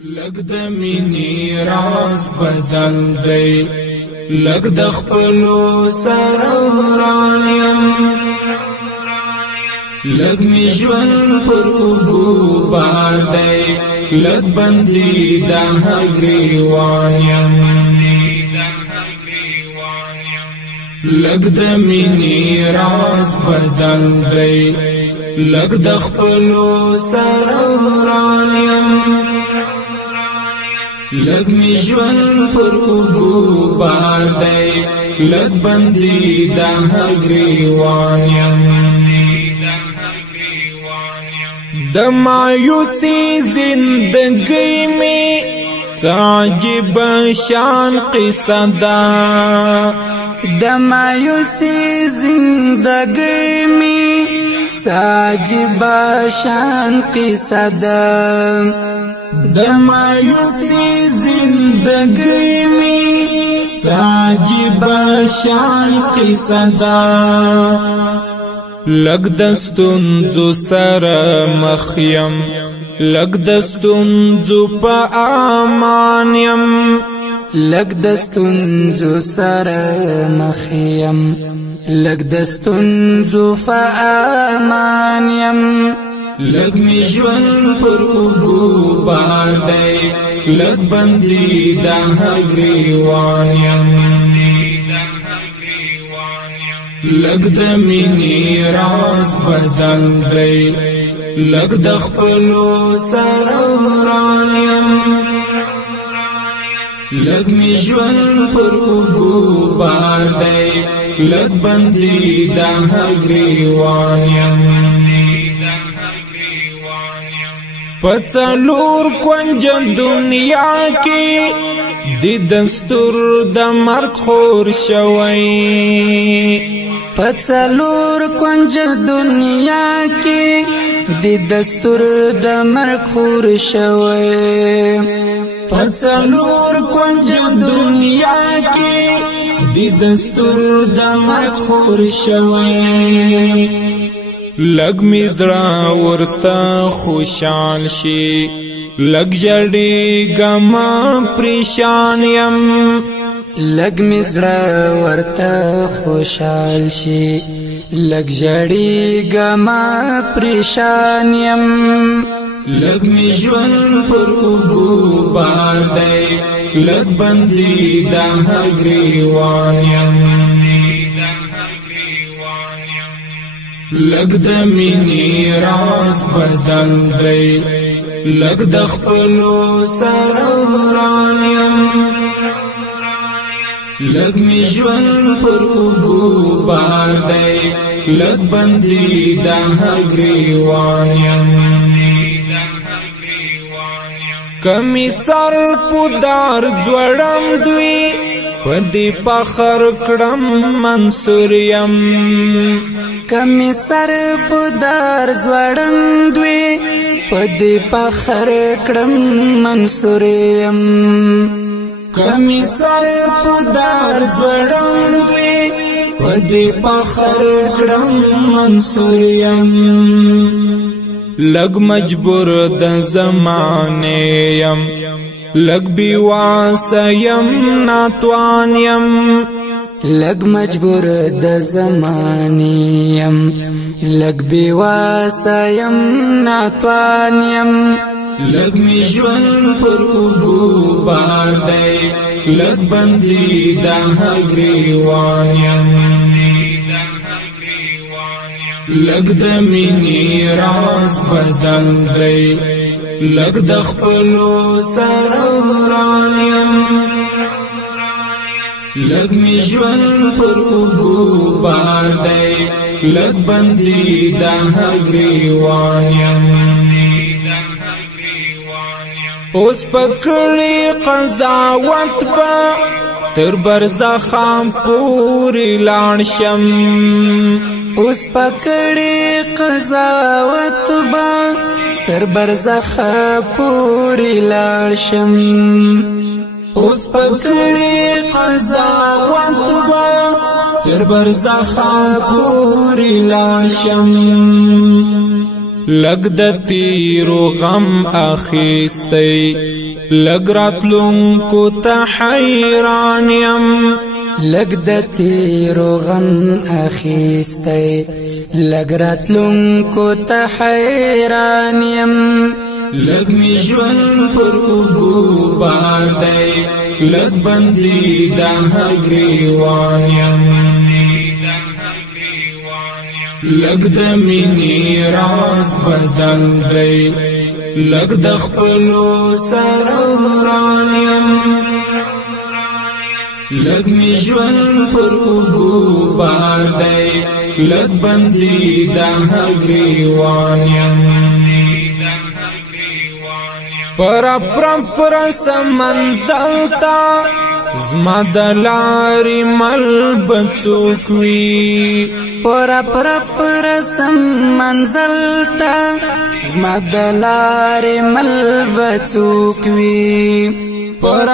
لګ د مینې راز بدل دی لګ د خپلو سره وران یم لګ می ژوند پر اوبو بار دی لګ بندي د هګریوان یم لګ د مینې راز بدل دی لګ د خپلو سره وران یم لګ می ژوند پر اوبو بار دی لګ بندي د هګریوان یم د مایوسی زندگی می عجیب شان قصه ده د مایوسی زندگی می عجیب شان قصه ده د مایوسی زندگی می عجیب شان قصه ده لګ د ستونزو سره مخ یم لګ د ستونزو په امان یم لګ د ستونزو سره مخ یم لګ د ستونزو په امان یم لګ می ژوند پر اوبو بار دی لګ بندي د هګریوان یم لګ د مینې راز بدل دی لګ د خپلو سره وران یم لګ می ژوند پر اوبو بار دی لګ بندي د هګریوان یم پڅلور کونج دنیا کې د دستور د مرګ خور شوی پڅلور کونج دنیا کې د دستور د مرګ خور شوی پڅلور کونج دنیا کې د دستور د مرګ خور شوی لګ می زړه ورته خوشحال شي لګ جړې ګما پریشان یم لګ می زړه ورته خوشحال شي لګ جړې ګما پریشان یم لګ می ژوند پر اوبو بار دی لګ بندي د هګریوان یم لګ د مینې راز بدل دی لګ د خپلو سره وران یم لګ می ژوند پر اوبو بار دی لګ بندي د هګریوان یم کمی سر پودار جوړم دوی پدی پخر کړم منصور یم کمی سر پودار زوړم دوی پدی پخر کړم منصور یم کمی سر پودار زوړم دوی پدی پخر کړم منصور یم لګ مجبور د زمانه یم لګ بیواسه یم ناتوان یم لګ مجبور د زمانه یم لګ بیواسه یم ناتوان یم لګ می ژوند پر اوبو بار دی لګ بندي د هګریوان یم لګ د مینې راز بدل دی لګ د خپلو سره وران یم لګ می ژوند پر اوبو بار دی لګ بندي د هګریوان یم اوس پکړی قضاوت با تر برزخام پوری لاړ شم اوس پکړی قضاوت با تر برزخ پوری لاړ شم اوس پکړی قضاوت با تر برزخ پوری لاړ شم لگ د تیرو غم اخیستی لگ راتلونکو ته حیران یم لگ د تیرو غم اخیستی لگ راتلونکو ته حیران یم لگ می ژوند پر اوږو بار دی لگ بندي د هر ګریوان یم لگ د مینې راز بدل دی لگ د خپلو سره وران یم لگ می ژوند پر اوږو بار دی لگ بندي د هر ګریوان یم پر سمنزل تا زما د لارې مل بڅوک وي پر سمنزل تا زما د لارې مل بڅوک وي پر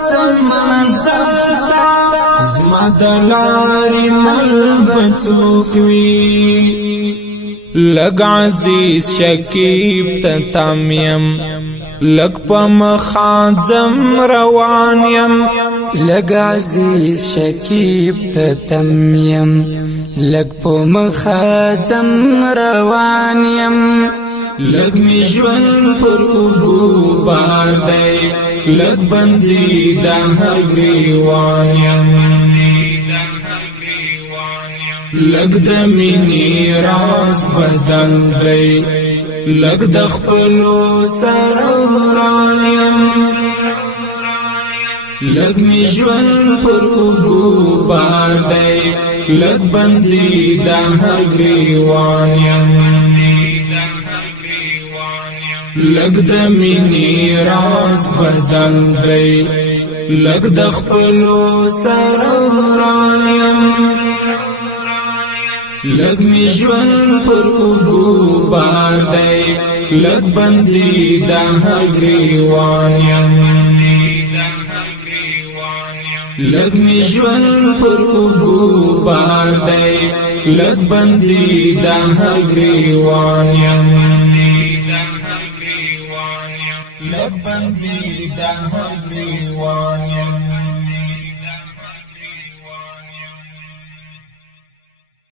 سمنزل تا زما د لارې مل بڅوک وي لگ عزیز شکیب تتام یم لگ پا مخازم روان یم لگ عزیز شکیب تتام یم لگ پا مخازم روان یم لگ می ژوند پر اوږو بار دی لگ بندي د هر ګریوان یم لگ د مینې راز بدل دی لگ د خپلو سره وران یم لگ می ژوند پر اوږو بار دی لگ بندي د هر ګریوان یم لگ د مینې راز بدل دی لگ د خپلو سره وران یم لگ می ژوند پر اوږو بار دی لگ بندي د هر ګریوان یم لگ می ژوند پر اوږو بار دی لگ بندي د هر ګریوان یم لگ بندي د هر ګریوان یم